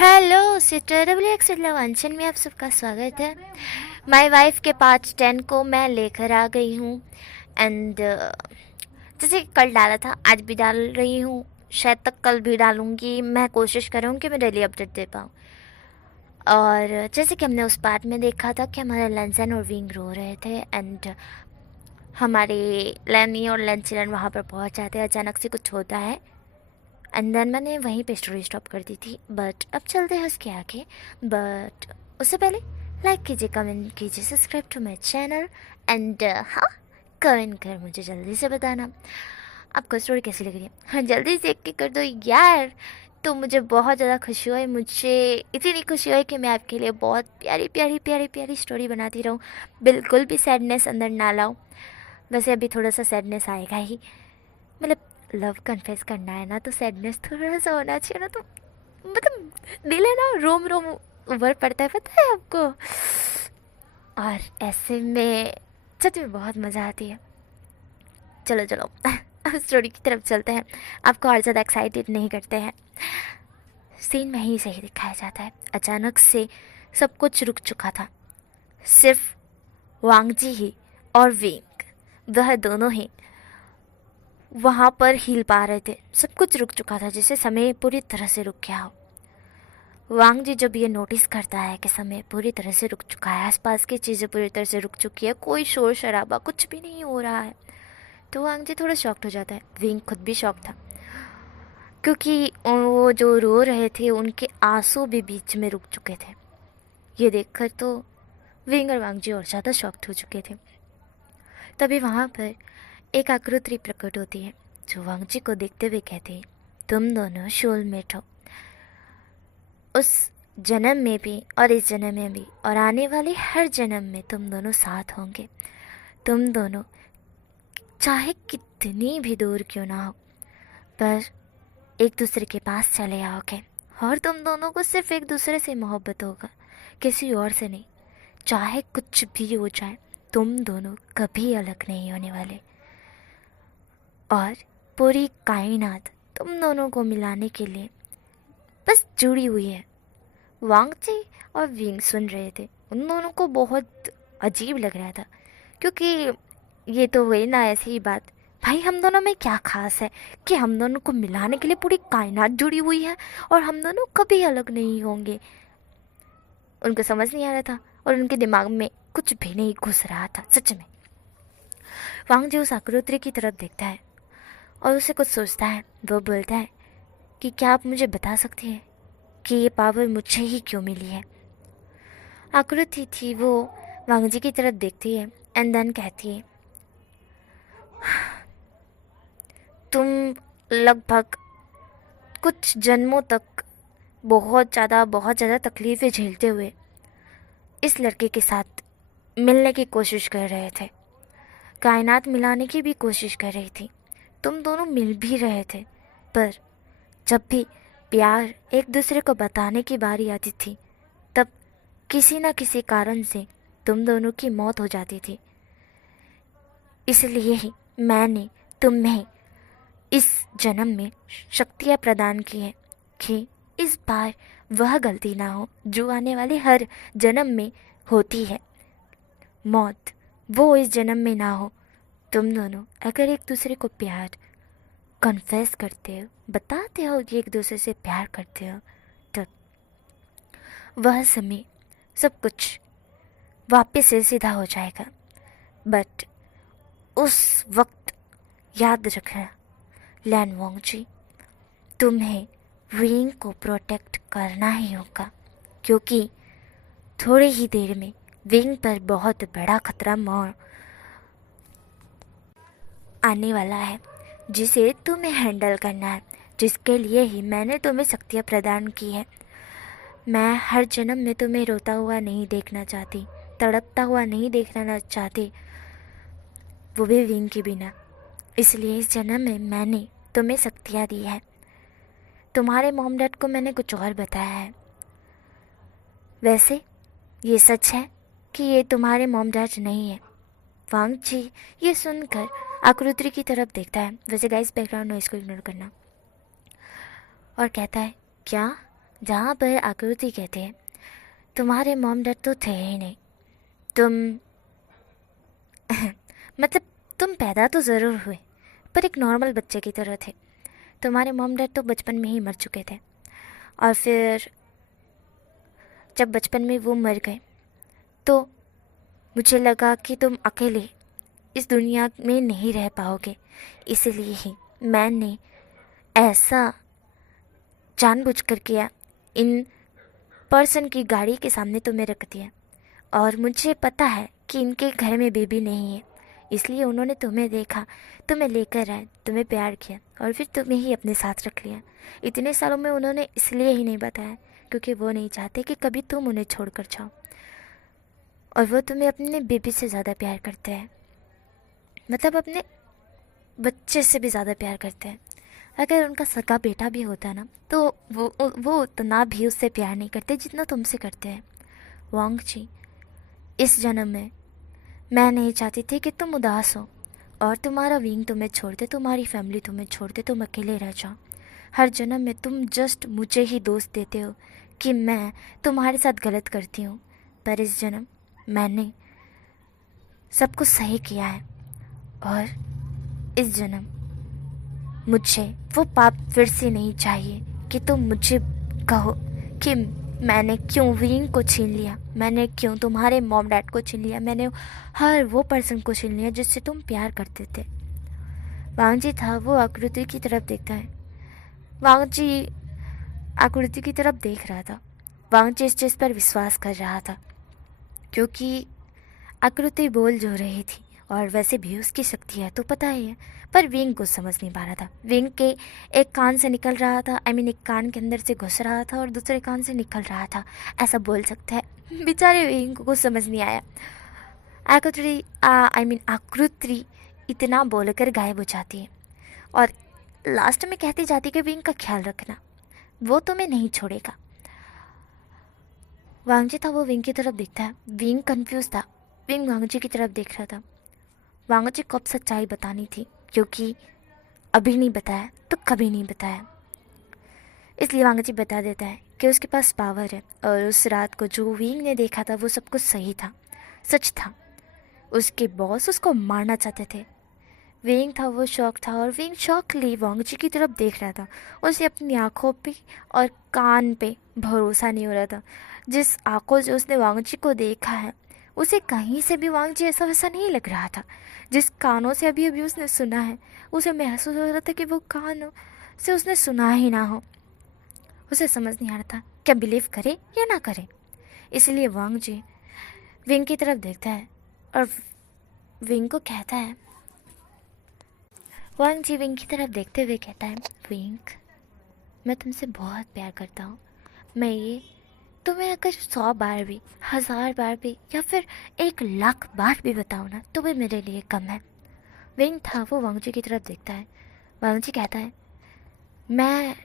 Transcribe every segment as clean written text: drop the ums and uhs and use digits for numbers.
Hello sister वंशन में आप सबका स्वागत है। माय वाइफ के पार्ट 10 को मैं लेकर आ गई हूँ एंड जैसे कि कल डाला था आज भी डाल रही हूँ, शायद तक कल भी डालूँगी। मैं कोशिश कर रही हूँ कि मैं डेली अपडेट दे पाऊँ। और जैसे कि हमने उस पार्ट में देखा था कि हमारे लेंसन और विंग रो रहे थे एंड हमारे लैनी और लेंसिलन वहाँ पर पहुँच जाते हैं। अचानक से कुछ होता है एंड देन मैंने वहीं पे स्टोरी स्टॉप कर दी थी। बट अब चलते हैं उसके आगे। बट उससे पहले लाइक कीजिए, कमेंट कीजिए, subscribe to my channel and हाँ, कमेंट कर मुझे जल्दी से बताना आपको स्टोरी कैसी लग रही है। हाँ, जल्दी से एक कर दो यार। तो मुझे बहुत ज़्यादा खुशी हुई, मुझे इतनी खुशी हुई कि मैं आपके लिए बहुत प्यारी प्यारी प्यारी प्यारी स्टोरी बनाती रहूँ। बिल्कुल भी सैडनेस अंदर ना लाऊँ। वैसे अभी थोड़ा सा सैडनेस आएगा ही, मतलब लव कन्फेस करना है ना, तो सैडनेस थोड़ा सा होना चाहिए ना। तो मतलब दिल है ना, रोम रोम उभर पड़ता है, पता है आपको। और ऐसे में सच में बहुत मज़ा आती है। चलो चलो अब स्टोरी की तरफ चलते हैं, आपको और ज़्यादा एक्साइटेड नहीं करते हैं। सीन में ही सही दिखाया जाता है। अचानक से सब कुछ रुक चुका था। सिर्फ वांगजी ही और विंग, वह दोनों ही वहाँ पर हिल पा रहे थे। सब कुछ रुक चुका था, जैसे समय पूरी तरह से रुक गया हो। वांग जी जब ये नोटिस करता है कि समय पूरी तरह से रुक चुका है, आसपास की चीज़ें पूरी तरह से रुक चुकी है, कोई शोर शराबा कुछ भी नहीं हो रहा है, तो वांग जी थोड़ा शॉक्ड हो जाता है। विंग खुद भी शॉक था, क्योंकि वो जो रो रहे थे उनके आंसू भी बीच में रुक चुके थे। ये देखकर तो विंग और वांग जी और ज़्यादा शॉक्ड हो चुके थे। तभी वहाँ पर एक आकृति प्रकट होती है, जो वांग जी को देखते हुए कहती है, तुम दोनों सोलमेट हो। उस जन्म में भी और इस जन्म में भी और आने वाले हर जन्म में तुम दोनों साथ होंगे। तुम दोनों चाहे कितनी भी दूर क्यों ना हो, पर एक दूसरे के पास चले आओगे। और तुम दोनों को सिर्फ एक दूसरे से मोहब्बत होगा, किसी और से नहीं। चाहे कुछ भी हो जाए, तुम दोनों कभी अलग नहीं होने वाले। और पूरी कायनात तुम दोनों को मिलाने के लिए बस जुड़ी हुई है। वांग जी और विंग सुन रहे थे। उन दोनों को बहुत अजीब लग रहा था, क्योंकि ये तो वही ना ऐसी ही बात, भाई हम दोनों में क्या खास है कि हम दोनों को मिलाने के लिए पूरी कायनात जुड़ी हुई है और हम दोनों कभी अलग नहीं होंगे। उनको समझ नहीं आ रहा था और उनके दिमाग में कुछ भी नहीं घुस रहा था सच में। वांग जी उस आकृति की तरफ देखता है और उसे कुछ सोचता है। वो बोलता है कि क्या आप मुझे बता सकती हैं कि ये पावर मुझे ही क्यों मिली है। आकृति थी वो वांग जी की तरफ देखती है एंड देन कहती है, तुम लगभग कुछ जन्मों तक बहुत ज़्यादा तकलीफ़ें झेलते हुए इस लड़के के साथ मिलने की कोशिश कर रहे थे, कायनात मिलाने की भी कोशिश कर रही थी। तुम दोनों मिल भी रहे थे, पर जब भी प्यार एक दूसरे को बताने की बारी आती थी, तब किसी न किसी कारण से तुम दोनों की मौत हो जाती थी। इसलिए ही मैंने तुम्हें इस जन्म में शक्तियाँ प्रदान की हैं कि इस बार वह गलती ना हो जो आने वाले हर जन्म में होती है, मौत, वो इस जन्म में ना हो। तुम दोनों अगर एक दूसरे को प्यार कन्फेस करते हो, बताते हो कि एक दूसरे से प्यार करते हो, तब वह समय सब कुछ वापस से सीधा हो जाएगा। बट उस वक्त याद रखना लैन वोंग जी, तुम्हें विंग को प्रोटेक्ट करना ही होगा, क्योंकि थोड़ी ही देर में विंग पर बहुत बड़ा खतरा मोड़ आने वाला है, जिसे तुम्हें हैंडल करना है, जिसके लिए ही मैंने तुम्हें शक्तियाँ प्रदान की है। मैं हर जन्म में तुम्हें रोता हुआ नहीं देखना चाहती, तड़पता हुआ नहीं देखना चाहती, वो भी विंग के बिना। इसलिए इस जन्म में मैंने तुम्हें शक्तियाँ दी है। तुम्हारे मॉम डैड को मैंने कुछ और बताया है। वैसे ये सच है कि ये तुम्हारे मॉम डैड नहीं है। वांग जी ये सुनकर आकृति की तरफ देखता है, वैसे गाइस बैकग्राउंड नॉइस को इग्नोर करना, और कहता है, क्या जहाँ पर आकृति कहते हैं तुम्हारे मॉम डैड तो थे ही नहीं, तुम मतलब तुम पैदा तो ज़रूर हुए पर एक नॉर्मल बच्चे की तरह थे। तुम्हारे मॉम डैड तो बचपन में ही मर चुके थे और फिर जब बचपन में वो मर गए तो मुझे लगा कि तुम अकेले इस दुनिया में नहीं रह पाओगे, इसलिए ही मैंने ऐसा जानबूझकर किया, इन पर्सन की गाड़ी के सामने तुम्हें रख दिया। और मुझे पता है कि इनके घर में बेबी नहीं है, इसलिए उन्होंने तुम्हें देखा, तुम्हें लेकर आए, तुम्हें प्यार किया और फिर तुम्हें ही अपने साथ रख लिया। इतने सालों में उन्होंने इसलिए ही नहीं बताया क्योंकि वो नहीं चाहते कि कभी तुम उन्हें छोड़कर जाओ, और वो तुम्हें अपने बेबी से ज़्यादा प्यार करते हैं, मतलब अपने बच्चे से भी ज़्यादा प्यार करते हैं। अगर उनका सगा बेटा भी होता ना तो वो उतना भी उससे प्यार नहीं करते जितना तुमसे करते हैं। वांग जी, इस जन्म में मैं नहीं चाहती थी कि तुम उदास हो और तुम्हारा विंग तुम्हें छोड़ दे, तुम्हारी फैमिली तुम्हें छोड़ दे, तुम अकेले रह जाओ। हर जन्म में तुम जस्ट मुझे ही दोष देते हो कि मैं तुम्हारे साथ गलत करती हूँ, पर इस जन्म मैंने सब कुछ सही किया है और इस जन्म मुझे वो पाप फिर से नहीं चाहिए कि तुम मुझे कहो कि मैंने क्यों विंग को छीन लिया, मैंने क्यों तुम्हारे मॉम डैड को छीन लिया, मैंने हर वो पर्सन को छीन लिया जिससे तुम प्यार करते थे। वांग जी था वो आकृति की तरफ देखता है। वांग जी आकृति की तरफ देख रहा था। वांग जी इस चीज़ पर विश्वास कर रहा था क्योंकि आकृति बोल जो रही थी और वैसे भी उसकी शक्ति है तो पता ही है, पर विंग को समझ नहीं पा रहा था। विंग के एक कान से निकल रहा था, एक कान के अंदर से घुस रहा था और दूसरे कान से निकल रहा था, ऐसा बोल सकते हैं। बेचारे विंग को कुछ समझ नहीं आया। आकृति इतना बोलकर गायब हो जाती है और लास्ट में कहती जाती कि विंग का ख्याल रखना, वो तुम्हें नहीं छोड़ेगा। वांग जी था वो विंग की तरफ देखता है। विंग कंफ्यूज था, विंग वांग जी की तरफ देख रहा था। वांग जी को अब सच्चाई बतानी थी क्योंकि अभी नहीं बताया तो कभी नहीं बताया, इसलिए वांग जी बता देता है कि उसके पास पावर है और उस रात को जो विंग ने देखा था वो सब कुछ सही था, सच था। उसके बॉस उसको मारना चाहते थे। विंग था वो शौक था और विंग शौकली वांग जी की तरफ देख रहा था। उसे अपनी आँखों पे और कान पे भरोसा नहीं हो रहा था। जिस आँखों से उसने वांग जी को देखा है उसे कहीं से भी वांग जी ऐसा वैसा नहीं लग रहा था। जिस कानों से अभी अभी उसने सुना है उसे महसूस हो रहा था कि वो कानों से उसने सुना ही ना हो। उसे समझ नहीं आ रहा था क्या बिलीव करे या ना करे, इसलिए वांग जी विंग की तरफ देखता है और विंग को कहता है, वांग जी विंग की तरफ देखते हुए कहता है, विंग मैं तुमसे बहुत प्यार करता हूँ। मैं ये तुम्हें अगर 100 बार भी, 1000 बार भी या फिर 1,00,000 बार भी बताऊँ ना तो भी मेरे लिए कम है। विंग था वो वांग जी की तरफ देखता है। वांग जी कहता है, मैं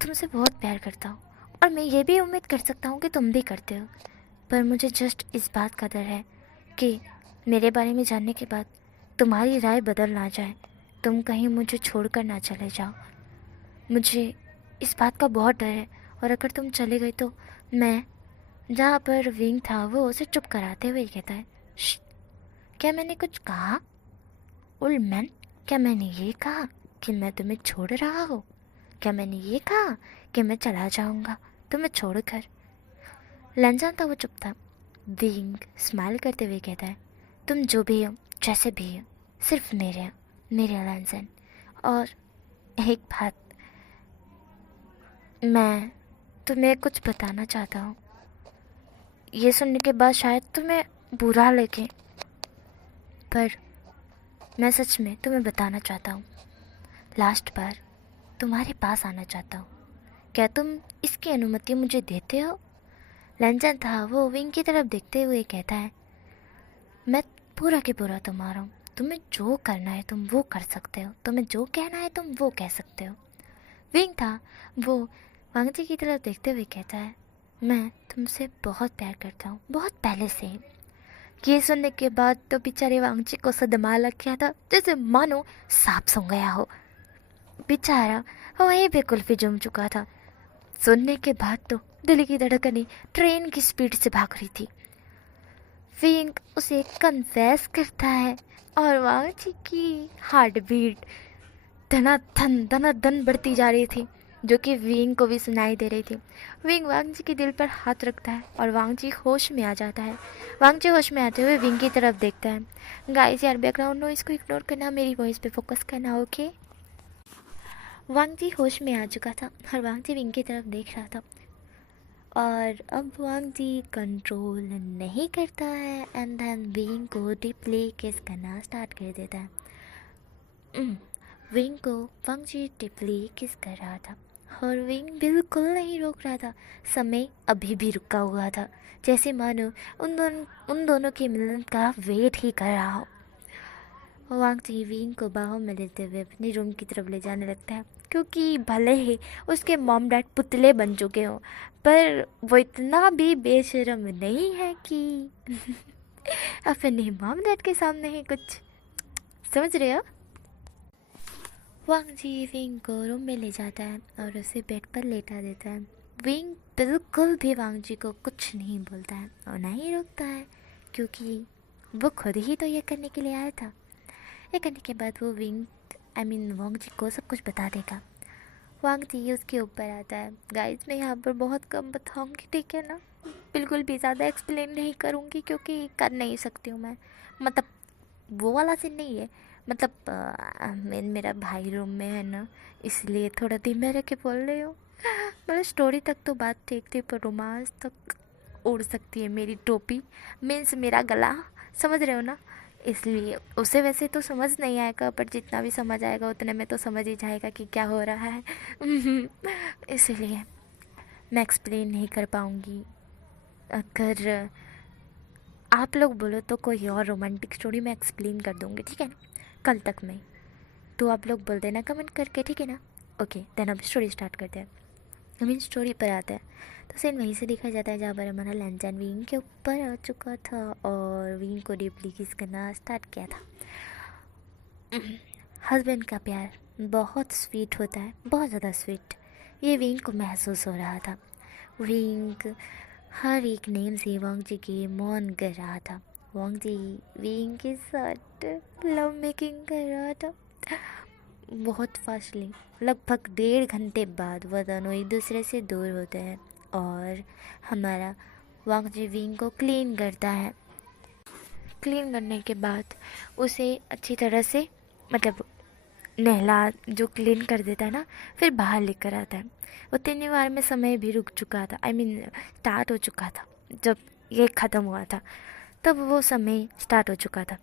तुमसे बहुत प्यार करता हूँ और मैं ये भी उम्मीद कर सकता हूँ कि तुम भी करते हो, पर मुझे जस्ट इस बात का डर है कि मेरे बारे में जानने के बाद तुम्हारी राय बदल ना जाए, तुम कहीं मुझे छोड़कर ना चले जाओ। मुझे इस बात का बहुत डर है और अगर तुम चले गए तो मैं, जहाँ पर विंग था वो उसे चुप कराते हुए कहता है, क्या मैंने कुछ कहा ओल्ड मैन? क्या मैंने ये कहा कि मैं तुम्हें छोड़ रहा हूँ? क्या मैंने ये कहा कि मैं चला जाऊँगा तुम्हें छोड़कर? लंजन था वो चुप था। विंग स्माइल करते हुए कहता है, तुम जो भी हो, जैसे भी हो, सिर्फ मेरे लंजन। और एक बात, मैं तुम्हें कुछ बताना चाहता हूँ। ये सुनने के बाद शायद तुम्हें बुरा लगे, पर मैं सच में तुम्हें बताना चाहता हूँ। लास्ट बार तुम्हारे पास आना चाहता हूँ, क्या तुम इसकी अनुमति मुझे देते हो? लंजन था वो विंग की तरफ देखते हुए कहता है, मैं पूरा के पूरा तुम्हारा हूँ, तुम्हें जो करना है तुम वो कर सकते हो, तुम्हें जो कहना है तुम वो कह सकते हो। विंग था वो वांग जी की तरफ देखते हुए कहता है, मैं तुमसे बहुत प्यार करता हूँ, बहुत पहले से ही। ये सुनने के बाद तो बेचारे वांग जी को सदमा लग गया था, जैसे मानो सांप सूंघ गया हो। बेचारा वहीं पे कुल्फी जम चुका था। सुनने के बाद तो दिल की धड़कनें ट्रेन की स्पीड से भाग रही थी। विंग उसे कन्फेस करता है और वांग जी की हार्ट बीट धनाधन बढ़ती जा रही थी, जो कि विंग को भी सुनाई दे रही थी। विंग वांग जी के दिल पर हाथ रखता है और वांग जी होश में आ जाता है। वांग जी होश में आते हुए विंग की तरफ देखता है। गाइस यार, बैकग्राउंड नॉइस को इग्नोर करना, मेरी वॉइस पे फोकस करना, ओके। वांग जी होश में आ चुका था और वांग जी विंग की तरफ देख रहा था और अब वांग जी कंट्रोल नहीं करता है एंड देन विंग को डीपली किस करना स्टार्ट कर देता है। विंग को वांग जी डीपली किस कर रहा था और विंग बिल्कुल नहीं रोक रहा था। समय अभी भी रुका हुआ था, जैसे मानो उन दोनों के मिलन का वेट ही कर रहा हो। वांग जी विंग को बाहों में लेते हुए अपने रूम की तरफ ले जाने लगता है, क्योंकि भले ही उसके मॉम डैड पुतले बन चुके हों, पर वो इतना भी बेशर्म नहीं है कि अपने मॉम डैड के सामने ही कुछ, समझ रहे हो। वांग जी विंग को रूम में ले जाता है और उसे बेड पर लेटा देता है। विंग बिल्कुल भी वांग जी को कुछ नहीं बोलता है और ना ही रोकता है, क्योंकि वो खुद ही तो ये करने के लिए आया था। ये करने के बाद वो वांग जी को सब कुछ बता देगा। वांग जी उसके ऊपर आता है। गाइस, मैं यहाँ पर बहुत कम बताऊँगी, ठीक है ना, बिल्कुल भी ज़्यादा एक्सप्लेन नहीं करूँगी, क्योंकि कर नहीं सकती हूँ मैं। मतलब वो वाला सीन नहीं है, मतलब मेरा भाई रूम में है ना, इसलिए थोड़ा धीमे रह के बोल रही हूँ। मतलब स्टोरी तक तो बात ठीक थी, पर रोमांस तक उड़ सकती है मेरी टोपी, मीन्स मेरा गला, समझ रहे हो ना। इसलिए उसे वैसे तो समझ नहीं आएगा, पर जितना भी समझ आएगा उतने में तो समझ ही जाएगा कि क्या हो रहा है। इसलिए मैं एक्सप्लेन नहीं कर पाऊँगी। अगर आप लोग बोलो तो कोई और रोमांटिक स्टोरी मैं एक्सप्लेन कर दूँगी, ठीक है ना, कल तक में। तो आप लोग बोल देना कमेंट करके, ठीक है ना। ओके, देन अब स्टोरी स्टार्ट करते हैं। स्टोरी पर आता है तो सीन वहीं से दिखाया जाता है जहाँ पर हमारा लैंचन विंग के ऊपर आ चुका था और विंग को डीपली किस करना स्टार्ट किया था। हस्बैंड का प्यार बहुत स्वीट होता है, बहुत ज़्यादा स्वीट। ये विंग को महसूस हो रहा था। विंग हर एक नेम से वांग जी के मौन कर रहा था। वांग जी विंग के साथ लव मेकिंग कर रहा था बहुत फास्टली। लगभग 1.5 घंटे बाद वह दोनों एक दूसरे से दूर होते हैं और हमारा वांग जी विंग को क्लीन करता है। क्लीन करने के बाद उसे अच्छी तरह से, मतलब नहला, जो क्लीन कर देता है ना, फिर बाहर लेकर आता है। उतनी बार में समय भी रुक चुका था, स्टार्ट हो चुका था। जब ये ख़त्म हुआ था तब वो समय स्टार्ट हो चुका था।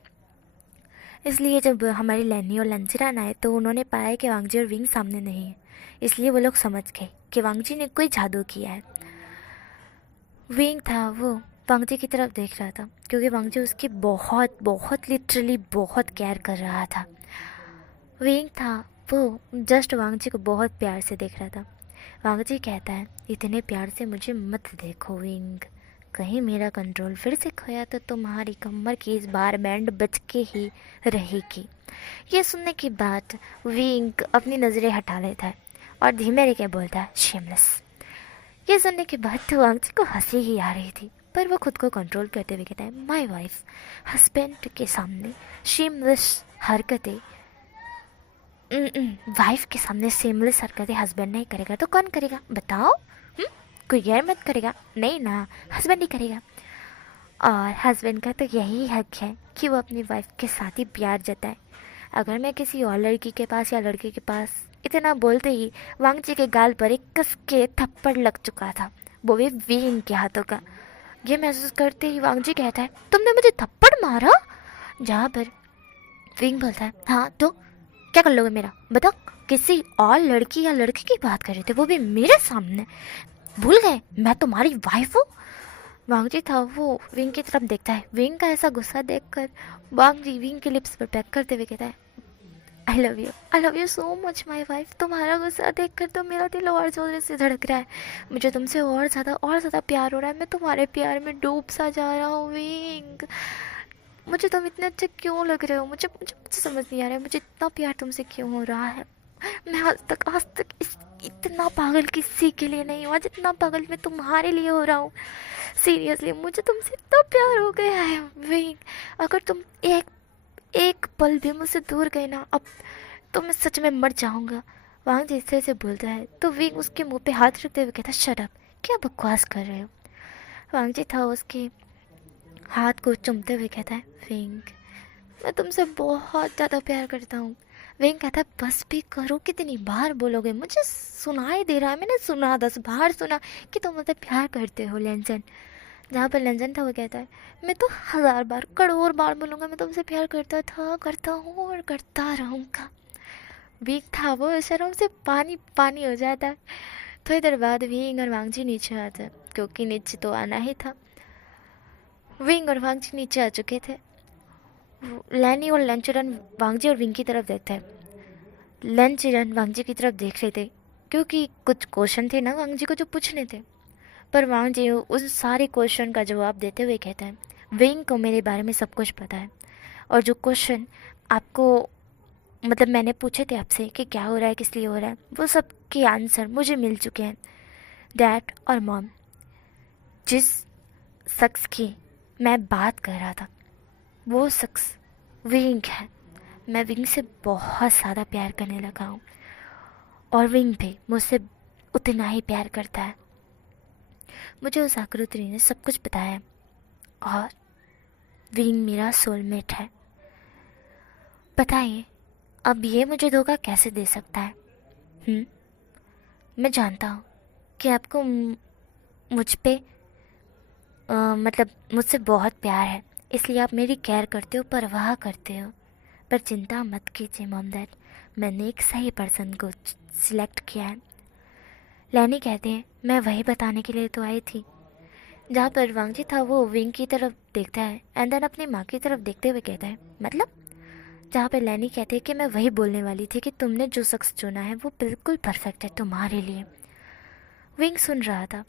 इसलिए जब हमारी लैनी और लंचरान आए तो उन्होंने पाया कि वांग जी और विंग सामने नहीं है। इसलिए वो लोग समझ गए कि वांग जी ने कोई जादू किया है। विंग था वो वांग जी की तरफ देख रहा था, क्योंकि वांग जी उसकी बहुत बहुत लिटरली बहुत केयर कर रहा था। विंग था वो जस्ट वांग जी को बहुत प्यार से देख रहा था। वांग जी कहता है, इतने प्यार से मुझे मत देखो विंग, कहीं मेरा कंट्रोल फिर से खोया तो तुम्हारी कमर की इस बार बैंड बच के ही रहेगी। ये सुनने के बाद विंग अपनी नज़रें हटा लेता है और धीमे रह के बोलता है, शेमलेस। ये सुनने के बाद तो वांग जी को हंसी ही आ रही थी, पर वो खुद को कंट्रोल करते हुए कहता है, माय वाइफ हस्बैंड के सामने शेमलेस हरकतें, वाइफ के सामने शेमलेस हरकतें हस्बैंड नहीं करेगा तो कौन करेगा बताओ। कोई गैर मत करेगा, नहीं ना, हस्बैंड ही करेगा। और हस्बैंड का तो यही हक है कि वो अपनी वाइफ के साथ ही प्यार जताए। अगर मैं किसी और लड़की के पास या लड़के के पास इतना बोलते ही वांग जी के गाल पर एक कस के थप्पड़ लग चुका था, वो भी विंग के हाथों का। ये महसूस करते ही वांग जी कहता है, तुमने मुझे थप्पड़ मारा? जहाँ पर विंग बोलता है, हाँ तो क्या कर लोगे मेरा, बताओ। किसी और लड़की या लड़के की बात कर रहे थे, वो भी मेरे सामने, भूल गए मैं तुम्हारी वाइफ हूँ। वांग जी था वो विंग की तरफ देखता है। विंग का ऐसा गुस्सा देखकर वांग जी विंग के लिप्स पर पैक करते हुए कहता है, I love you so much my wife. तुम्हारा गुस्सा देखकर तो मेरा दिल और जोर से धड़क रहा है। मुझे तुमसे और ज़्यादा प्यार हो रहा है। मैं तुम्हारे प्यार में डूब सा जा रहा हूँ विंग। मुझे तुम इतने अच्छे क्यों लग रहे हो, मुझे समझ नहीं आ रहा है, मुझे इतना प्यार तुमसे क्यों हो रहा है। मैं आज तक इतना पागल किसी के लिए नहीं हुआ जितना पागल मैं तुम्हारे लिए हो रहा हूँ। सीरियसली मुझे तुमसे इतना प्यार हो गया है विंग। अगर तुम एक एक पल भी मुझसे दूर गए ना, अब तो मैं सच में मर जाऊंगा। वांग जी इस तरह से बोलता है तो विंग उसके मुंह पे हाथ रखते हुए कहता है, शट अप, क्या बकवास कर रहे हो। वांग जी था उसके हाथ को चूमते हुए कहता है, विंग मैं तुमसे बहुत ज़्यादा प्यार करता हूँ। विंग कहता है, बस भी करो, कितनी बार बोलोगे, मुझे सुनाई दे रहा है, मैंने सुना 10 बार सुना कि तुम मुझसे प्यार करते हो लेंजन। जहाँ पर लेंजन था वो कहता है, मैं तो 1000 बार करोड़ बार बोलूँगा मैं तुमसे प्यार करता था, करता हूँ और करता रहूँगा। वीक था वो शर्म से पानी पानी हो जाता है। थोड़ी देर बाद विंग और वांगजी नीचे आते हैं क्योंकि नीचे तो आना ही था। विंग और वांगजी नीचे आ चुके थे। लैनी और लेंचरन वांगजी और विंग की तरफ देखते हैं। लेंचरन वांगजी की तरफ देख रहे थे क्योंकि कुछ क्वेश्चन थे ना वांगजी को जो पूछने थे, पर वांगजी उस सारे क्वेश्चन का जवाब देते हुए कहता है, विंग को मेरे बारे में सब कुछ पता है और जो क्वेश्चन आपको मतलब मैंने पूछे थे आपसे कि क्या हो रहा है, किस लिए हो रहा है, वो सब के आंसर मुझे मिल चुके हैं। डैड और मॉम, जिस शख्स की मैं बात कर रहा था वो शख्स विंग है। मैं विंग से बहुत ज़्यादा प्यार करने लगा हूँ और विंग भी मुझसे उतना ही प्यार करता है। मुझे उस आकृति ने सब कुछ बताया और विंग मेरा सोलमेट है। बताइए अब ये मुझे धोखा कैसे दे सकता है? मैं जानता हूँ कि आपको मुझ पे मतलब मुझसे बहुत प्यार है, इसलिए आप मेरी केयर करते हो, परवाह करते हो, पर चिंता मत कीजिए मॉम डैड, मैंने एक सही पर्सन को सिलेक्ट किया है। लैनी कहते हैं, मैं वही बताने के लिए तो आई थी। जहाँ पर वांगजी था वो विंग की तरफ देखता है एंड देन अपनी माँ की तरफ देखते हुए कहता है, मतलब? जहाँ पर लैनी कहती है कि मैं वही बोलने वाली थी कि तुमने जो शख्स चुना है वो बिल्कुल परफेक्ट है तुम्हारे लिए। विंग सुन रहा था।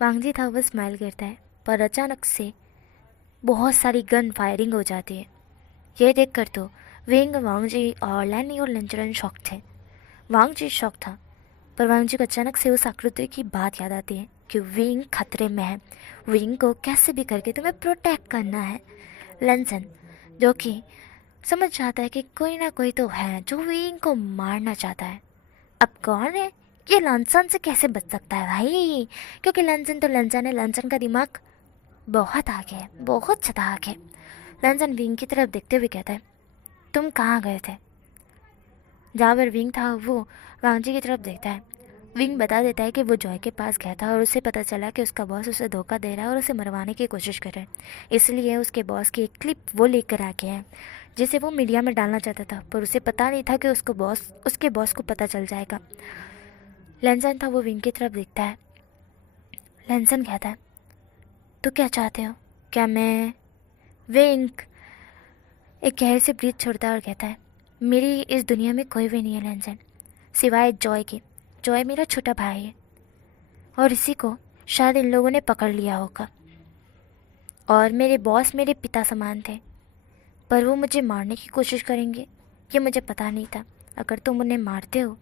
वांगजी था वो स्माइल करता है, पर अचानक से बहुत सारी गन फायरिंग हो जाती है। ये देखकर तो विंग, वांगजी और लैनी और लेंचरन शॉक थे। वांगजी शॉक था, पर वांगजी को अचानक से उस आकृति की बात याद आती है कि विंग खतरे में है, विंग को कैसे भी करके तुम्हें प्रोटेक्ट करना है। लेंसन जो कि समझ जाता है कि कोई ना कोई तो है जो विंग को मारना चाहता है। अब कौन है? ये लंसन से कैसे बच सकता है भाई? क्योंकि लंसन तो लंसन है, लंसन का दिमाग बहुत आगे है, बहुत ज़्यादा आगे। लंसन विंग की तरफ देखते हुए कहता है, तुम कहाँ गए थे? जहाँ पर विंग था वो वांगजी की तरफ देखता है। विंग बता देता है कि वो जॉय के पास गया था और उसे पता चला कि उसका बॉस उसे धोखा दे रहा है और उसे मरवाने की कोशिश कर रहा है। इसलिए उसके बॉस की एक क्लिप वो लेकर आ गया है जिसे वो मीडिया में डालना चाहता था, पर उसे पता नहीं था कि उसके बॉस को पता चल जाएगा। लेंसन था वो विंग की तरफ देखता है। लेंसन कहता है, तो क्या चाहते हो? क्या मैं? विंग एक गहरे से ब्रीथ छोड़ता है और कहता है, मेरी इस दुनिया में कोई भी नहीं है लेंसन, सिवाय जॉय के। जॉय मेरा छोटा भाई है और इसी को शायद इन लोगों ने पकड़ लिया होगा। और मेरे बॉस मेरे पिता समान थे, पर वो मुझे मारने की कोशिश करेंगे ये मुझे पता नहीं था। अगर तुम उन्हें मारते हो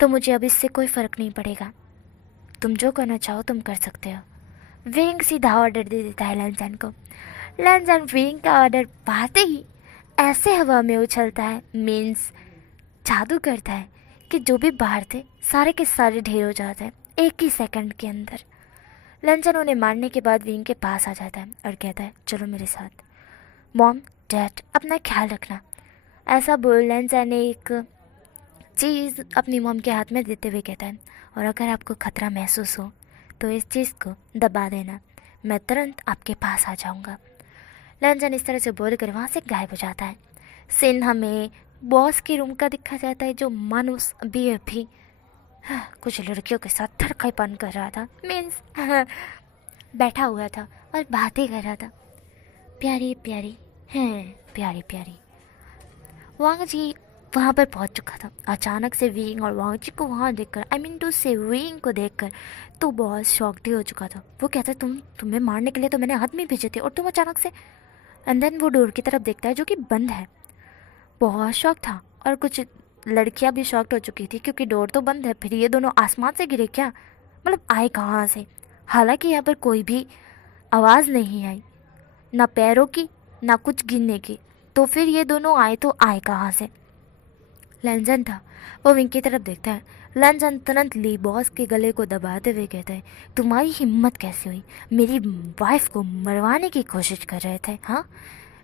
तो मुझे अब इससे कोई फ़र्क नहीं पड़ेगा, तुम जो करना चाहो तुम कर सकते हो। विंग सीधा ऑर्डर दे देता है लेंसन को। लेंसन विंग का ऑर्डर पाते ही ऐसे हवा में उछलता है, मीन्स जादू करता है कि जो भी बाहर थे सारे के सारे ढेर हो जाते हैं एक ही सेकंड के अंदर। लेंसन उन्हें मारने के बाद विंग के पास आ जाता है और कहता है, चलो मेरे साथ। मॉम डैड अपना ख्याल रखना। ऐसा बोल लेंसन एक चीज़ अपनी मॉम के हाथ में देते हुए कहता है, और अगर आपको खतरा महसूस हो तो इस चीज़ को दबा देना, मैं तुरंत आपके पास आ जाऊंगा। लेंसन इस तरह से बोलकर वहाँ से गायब हो जाता है। सीन हमें बॉस के रूम का दिखा जाता है जो मानुस अभी कुछ लड़कियों के साथ थड़काईपन कर रहा था, मीन्स बैठा हुआ था और बातें कर रहा था। प्यारी प्यारी हैं, प्यारी प्यारी। वांग जी वहाँ पर पहुँच चुका था। अचानक से विंग और वांग जी को वहाँ देखकर, आई मीन टू से विंग को देखकर तो बहुत शॉक्ड ही हो चुका था। वो कहता है, तुम्हें मारने के लिए तो मैंने आदमी भेजे थे और तुम अचानक से। एंड देन वो डोर की तरफ देखता है जो कि बंद है। बहुत शौक था और कुछ लड़कियां भी शॉक्ड हो चुकी थी क्योंकि डोर तो बंद है, फिर ये दोनों आसमान से गिरे क्या, मतलब आए कहाँ से। हालांकि यहाँ पर कोई भी आवाज़ नहीं आई, ना पैरों की ना कुछ गिरने की, तो फिर ये दोनों आए तो आए कहाँ से। लंजन था, वो विंग की तरफ देखता है। लंजन तुरंत ली बॉस के गले को दबाते हुए कहता है, तुम्हारी हिम्मत कैसे हुई, मेरी वाइफ को मरवाने की कोशिश कर रहे थे, हाँ?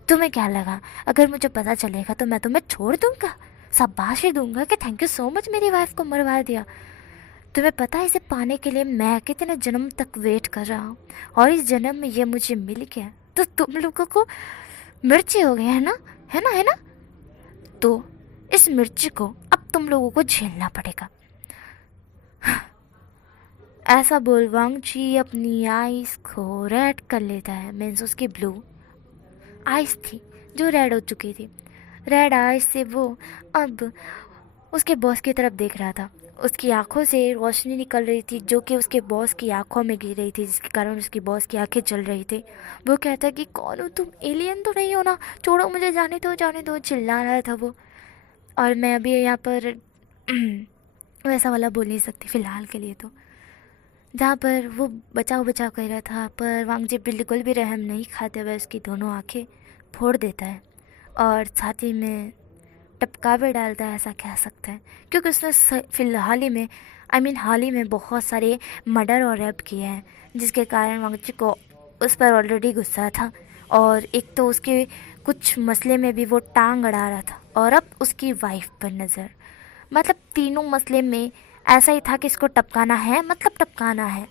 तुम्हें क्या लगा अगर मुझे पता चलेगा तो मैं तुम्हें छोड़ दूंगा, शाबाशी दूंगा कि थैंक यू सो मच मेरी वाइफ को मरवा दिया। तुम्हें पता है इसे पाने के लिए मैं कितने जन्म तक वेट कर रहा हूँ, और इस जन्म में ये मुझे मिल गया तो तुम लोगों को मिर्ची हो गया, है ना, है ना, है ना? तो इस मिर्ची को अब तुम लोगों को झेलना पड़ेगा। ऐसा बोल वांग जी अपनी आइस को रेड कर लेता है, मीन्स उसकी ब्लू आइस थी जो रेड हो चुकी थी। रेड आइस से वो अब उसके बॉस की तरफ देख रहा था। उसकी आंखों से रोशनी निकल रही थी जो कि उसके बॉस की आंखों में गिर रही थी, जिसके कारण उसकी बॉस की आंखें जल रही थी। वो कहता कि कौन हो तुम, एलियन तो नहीं हो ना, छोड़ो मुझे, जाने दो, चिल्ला रहा था वो। और मैं अभी यहाँ पर वैसा वाला बोल नहीं सकती फ़िलहाल के लिए, तो जहाँ पर वो बचाव कर रहा था, पर वांगजी बिल्कुल भी रहम नहीं खाते हुए उसकी दोनों आंखें फोड़ देता है और छाती में टपका भी डालता है, ऐसा कह सकते हैं, क्योंकि उसने फ़िलहाल ही में हाल ही में बहुत सारे मर्डर और रेप किए हैं, जिसके कारण वांगजी को उस पर ऑलरेडी गुस्सा था। और एक तो उसके कुछ मसले में भी वो टांग अड़ा रहा था, और अब उसकी वाइफ पर नज़र, मतलब तीनों मसले में ऐसा ही था कि इसको टपकाना है, मतलब टपकाना है।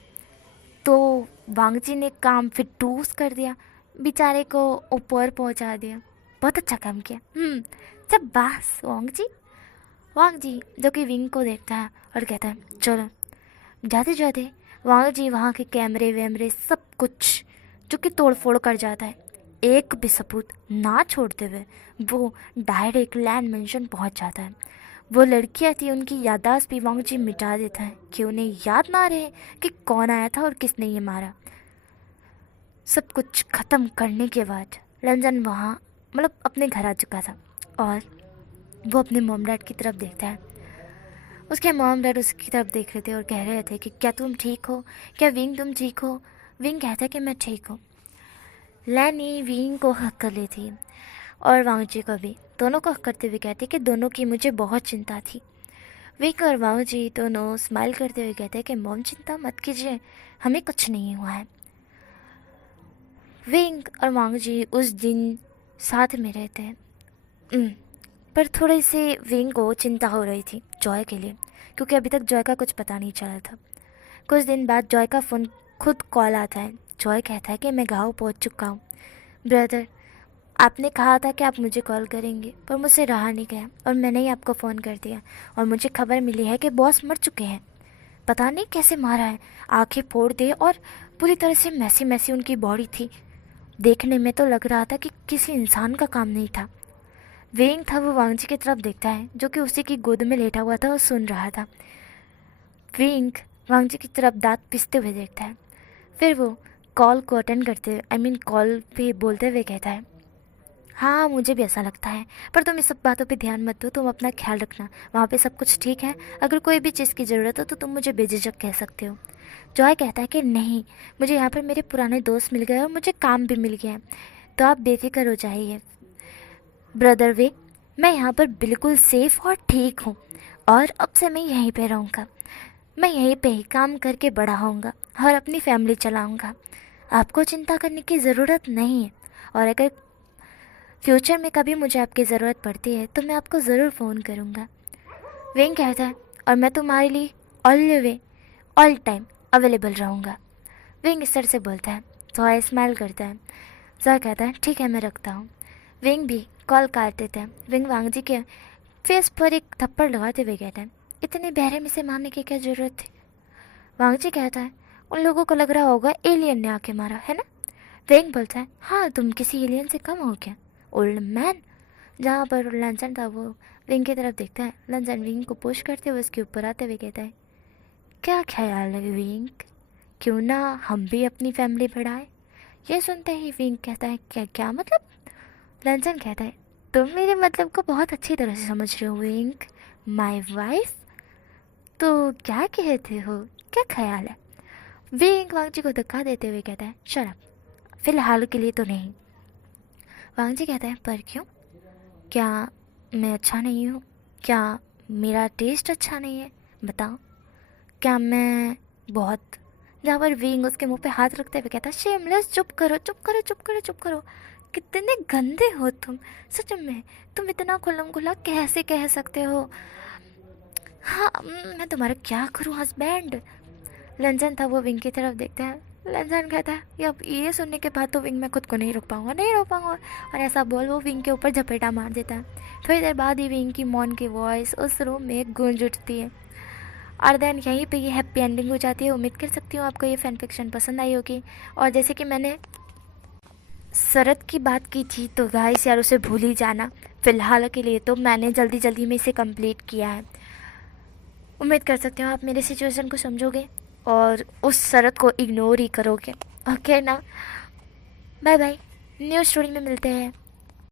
तो वांगजी ने काम फिर टूस कर दिया, बेचारे को ऊपर पहुंचा दिया। बहुत अच्छा काम किया। जब बस वांग जी जो कि विंग को देखता है और कहता है, चलो। जाते जाते वांग जी वहाँ के कैमरे वैमरे सब कुछ जो कि तोड़ फोड़ कर जाता है, एक भी सबूत ना छोड़ते हुए वो डायरेक्ट लैंड मेंशन पहुँच जाता है। वो लड़कियाँ थी उनकी याददाश्त भी वांग जी मिटा देता है कि उन्हें याद ना रहे कि कौन आया था और किसने ये मारा। सब कुछ ख़त्म करने के बाद रंजन वहाँ मतलब अपने घर आ चुका था, और वो अपने मॉम डैड की तरफ देखता है। उसके मॉम डैड उसकी तरफ देख रहे थे और कह रहे थे कि क्या तुम ठीक हो, क्या विंग तुम ठीक हो? विंग कहता है कि मैं ठीक हूँ। लैनी विंग को हक कर ली थी और वांगजी को भी, दोनों को हक करते हुए कहते कि दोनों की मुझे बहुत चिंता थी। विंग और वांगजी दोनों स्माइल करते हुए कहते हैं कि मॉम चिंता मत कीजिए, हमें कुछ नहीं हुआ है। विंग और वांगजी उस दिन साथ में रहते हैं, पर थोड़ी सी विंग को चिंता हो रही थी जॉय के लिए, क्योंकि अभी तक जॉय का कुछ पता नहीं चला था। कुछ दिन बाद जॉय का फ़ोन खुद कॉल आता है। जॉय कहता है कि मैं गाँव पहुंच चुका हूँ। ब्रदर, आपने कहा था कि आप मुझे कॉल करेंगे, पर मुझसे रहा नहीं गया और मैंने ही आपको फ़ोन कर दिया, और मुझे खबर मिली है कि बॉस मर चुके हैं। पता नहीं कैसे मारा है, आंखें फोड़ दे और पूरी तरह से मैसी मैसी उनकी बॉडी थी। देखने में तो लग रहा था कि किसी इंसान का काम नहीं था। विंग था वो वांगजी की तरफ देखता है जो कि उसी की गोद में लेटा हुआ था और सुन रहा था। विंग वांगजी की तरफ दांत पिसते हुए देखता है, फिर वो कॉल को अटेंड करते कॉल पे बोलते हुए कहता है, हाँ मुझे भी ऐसा लगता है, पर तुम इस सब बातों पे ध्यान मत दो, तुम अपना ख्याल रखना, वहाँ पे सब कुछ ठीक है, अगर कोई भी चीज़ की ज़रूरत हो तो तुम मुझे बेझिझक कह सकते हो। जॉय कहता है कि नहीं, मुझे यहाँ पर मेरे पुराने दोस्त मिल गए और मुझे काम भी मिल गया है, तो आप बेफिक्र हो जाइए ब्रदर वे, मैं यहाँ पर बिल्कुल सेफ़ और ठीक हूँ, और अब से मैं यहीं पे रहूँगा। मैं यहीं पे ही काम करके बड़ा होऊंगा और अपनी फैमिली चलाऊँगा। आपको चिंता करने की ज़रूरत नहीं है, और अगर फ्यूचर में कभी मुझे आपकी ज़रूरत पड़ती है तो मैं आपको ज़रूर फ़ोन करूँगा। विंग कहता है, और मैं तुम्हारे लिए ऑल टाइम अवेलेबल रहूँगा। विंग इस तरह से बोलता है। जॉय स्माइल करता है। जॉय कहता है, ठीक है मैं रखता हूँ। विंग भी कॉल काट देता है। विंग वांगजी के फेस पर एक थप्पड़ लगाते हुए कहता है, इतने बेरहमी से मारने की क्या ज़रूरत थी? वांगजी कहता है, उन लोगों को लग रहा होगा एलियन ने आके मारा है ना? विंग बोलता है, हाँ तुम किसी एलियन से कम हो क्या ओल्ड मैन? जहाँ पर लंचन था वो विंग की तरफ देखता है। लंचन विंग को पुश करते हुए उसके ऊपर आते हुए कहता है, क्या ख्याल है विंग, क्यों ना हम भी अपनी फैमिली बढ़ाएं? ये सुनते ही विंग कहता है, क्या क्या मतलब? लंचन कहता है, तुम मेरे मतलब को बहुत अच्छी तरह से समझ रहे हो विंग, माय वाइफ? तो क्या कहते हो, क्या ख्याल है? विंग वांगजी को धक्का देते हुए कहता है, शट अप, फिलहाल के लिए तो नहीं। वांगजी कहता है, पर क्यों? क्या मैं अच्छा नहीं हूँ? क्या मेरा टेस्ट अच्छा नहीं है? बताओ, क्या मैं बहुत... जहाँ पर विंग उसके मुंह पे हाथ रखते हुए कहता है, शेमलेस, चुप करो चुप करो चुप करो चुप करो, कितने गंदे हो तुम, सच में तुम इतना खुल्लम खुल्ला कैसे कह सकते हो? हाँ, मैं तुम्हारा क्या करूँ हस्बैंड? लंजन था वो विंग की तरफ देखता है। लंजन कहता है, अब ये सुनने के बाद तो विंग मैं खुद को नहीं रोक पाऊंगा, नहीं रोक पाऊंगा। और ऐसा बोल वो विंग के ऊपर झपेटा मार देता है। थोड़ी देर बाद ही विंग की मॉन की वॉइस उस रूम में गूंज उठती है। और देन यहीं पे ये हैप्पी एंडिंग हो जाती है। उम्मीद कर सकती हूँ आपको ये फैन फिक्शन पसंद आई होगी। और जैसे कि मैंने शरत की बात की थी, तो गाइस यार उसे भूल ही जाना। फ़िलहाल के लिए तो मैंने जल्दी जल्दी में इसे कंप्लीट किया है। उम्मीद कर सकते हो आप मेरे सिचुएशन को समझोगे और उस शरत को इग्नोर ही करोगे। ओके ना? बाय बाय, न्यू स्टोरी में मिलते हैं।